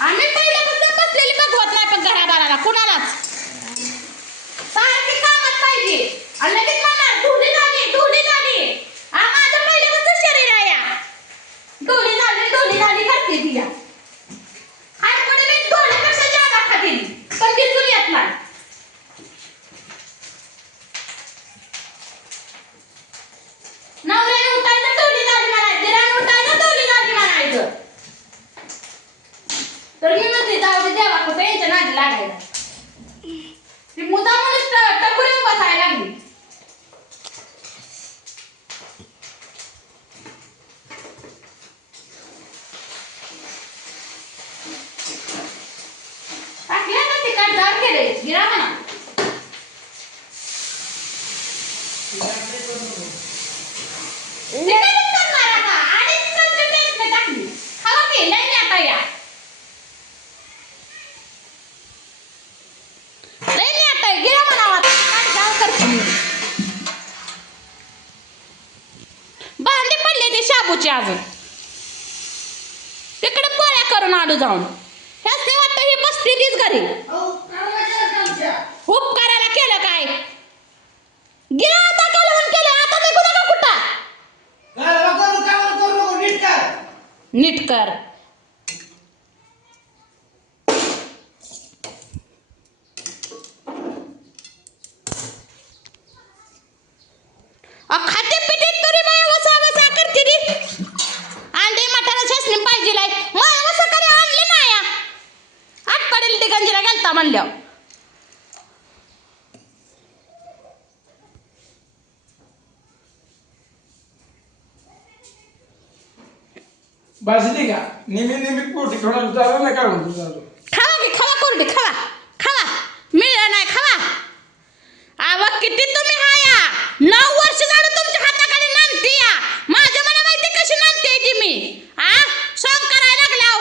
आम्ही पहिल्यापासून बसलेली बघवत नाही पण घरादाराला कुणालाच सारखी कामात पाहिजे आणि लगेच म्हणणार धुली झाली माझं पहिल्यापासून शरीर आहे या धुली झाली करते ती या हाडपडे मी धुण्यापेक्षा जादा खाते पण दिसून येत नाही नवऱ्याने उठायचं धुली झाली म्हणायचं दिराने उठायचं धुली झाली म्हणायचं तर मी म्हणते जाऊ दे देवा कुठे यांच्या नादी लागायला ती मुद्दामूनच टकुऱ्यात बसायला लागली टाकले ना तिखट जाड केले गिरा म्हणा तिखटच करणार आता अडीच चमचे पेस्ट टाकली खावा की लय नाही आता या भांडे पडले ते शाबूचे अजून तिकडे पोळ्या करून आलो जाऊन ह्याच नाही वाटतं ही बसती तीच घरी खूप करायला केलं काय गिरा आता कालवण केलं आता ते कुठं नीट कर खाते पिते तरी माया वसा करते ती अंडे मटाला शासनी पाहिजे माया वसा करे आणले नाया आठ पडेल ते गंजीला गेलता म्हणल्यावर बाजली का नेहमी पोटी थोडा झाला ना काय म्हणतो खावा की खावा कोरडी खावा मिळलं नाही खावा आवक किती तुम्ही हाया 9 वर्ष झालं तुमच्या हाताखाली नांदते या माझ्या मला माहिती कशी नांदते ती मी सॉंग करायला लागल्याव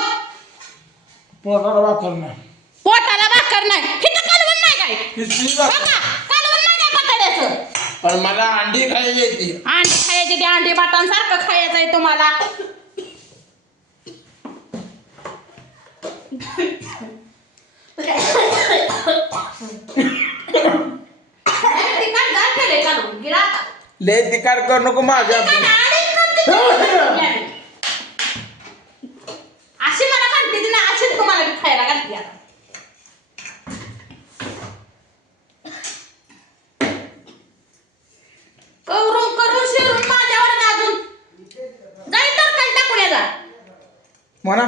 पोटाला भाकर नाही हिथं कालवण नाही काय कालवण नाही काय पताड्याचं पण मला अंडी खायची येते अंडी खायची ते अंडी बाटांसारखं खायचं आहे तुम्हाला लय तिकाड करू नको माझ्या अशी मला म्हणते ती ना अशीच तुम्हाला खायला घालते आता करून शिरून माझ्यावर अजून जाई तर काय टाकून जा म्हणा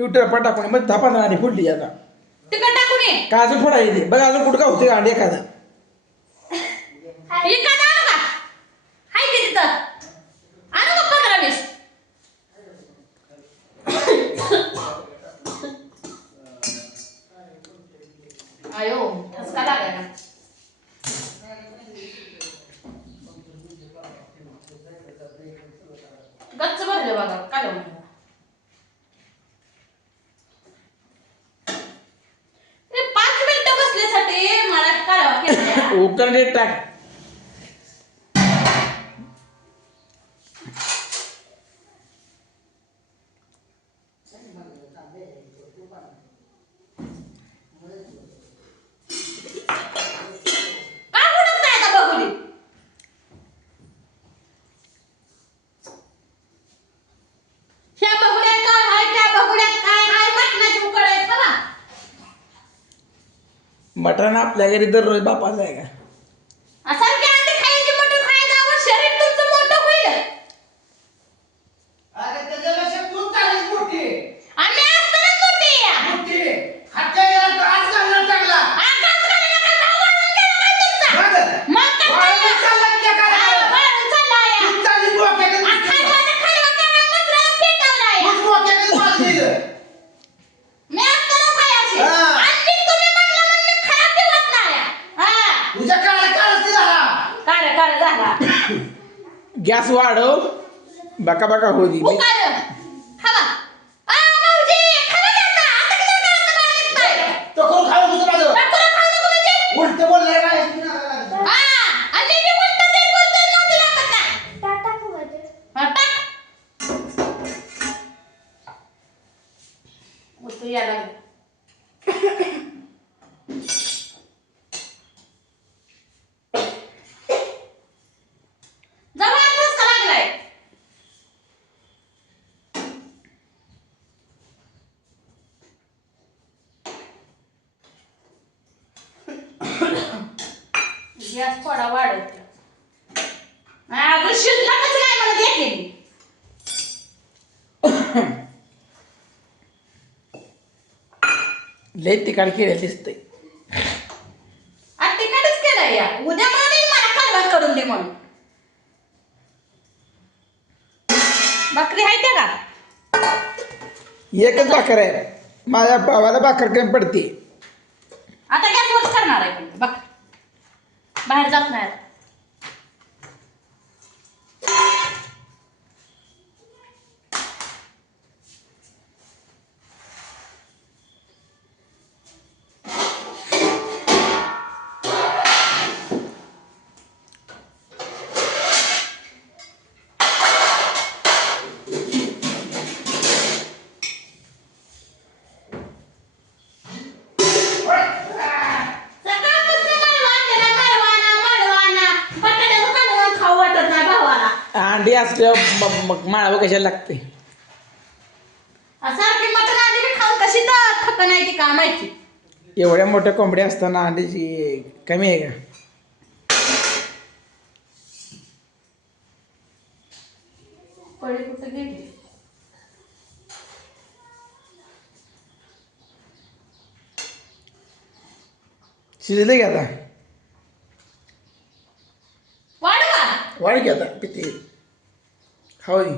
युट्यूब टाकून मग 10-15 अंडी फुटली आता तिकडे टाकून ये का अजून फोडा येते बघा अजून कुठं का होते अंडी एखादा आयो ठसका लागला गच्च भरले बघा कालवण ते 5 मिनिटं बसल्यासाठी मला कालवा केला उकरडे टाक मटण आपल्या घरी दररोज बापाचं आहे का असं की अंडे खायची मटण खायचं शरीर तुमचं मोठं होईल अरे त्याच्यापेक्षा तू चांगलीच मोठी आम्ही असताना मोठी हातच्या याला त्रास घालणार चांगला आकाश घालायला का भाव वाढून गेला काय तुमचा मग वाळून चालला तुझ्या काय वाढून चालला या तू चांगली डोक्याकडे खायला मसराला पेटवला या तू डोक्याकडे मारली मी असताना खायची आणि तुम्ही म्हणलं म्हणून खराब ठेवत नाही तुझ्या काळ झाला गॅस वाढव बका होती खावा भाऊजी खावा जाता आता किती करायचं बारीक नाही तो कोण खाऊ तुझं माझं टाकून खाऊ नको म्हणजे उलट बोललाय काय आणि मी उलट ते बोलतो ना तुला काय टाकू म्हणजे टाक तू याला गॅस थोडा वाढवते अजून शिल्लकच नाही मला देते लय तिकाड केलेलं दिसतंय. आता तिकडच केलं या उद्या म्हणून मला कालवा करून दे म्हणून बकरी आहे त्या का एकच भाकर आहे. माझ्या भावाला भाकर कमी पडते. आता गॅसवरच करणार आहे पण बघ बाहेर जात नाही आता. सकाळपासून मळवाना बटाट्याचं कालवण खाऊ वाटत नाही भावाला. अंडी असल्यावर मग माळावं कशाला लागते. सारखी मटण आधी मी खाऊन कशी तर थक नाही ती का माहिती. एवढ्या मोठ्या कोंबड्या असताना अंडीची कमी आहे का. पळी कुठं गेली शिजले की आता. वाढवा वाढ की आता किती खाऊ दे.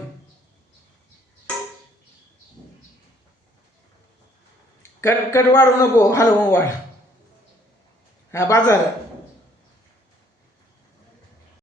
कट वाढू नको हलवून वाढ. हा बाजार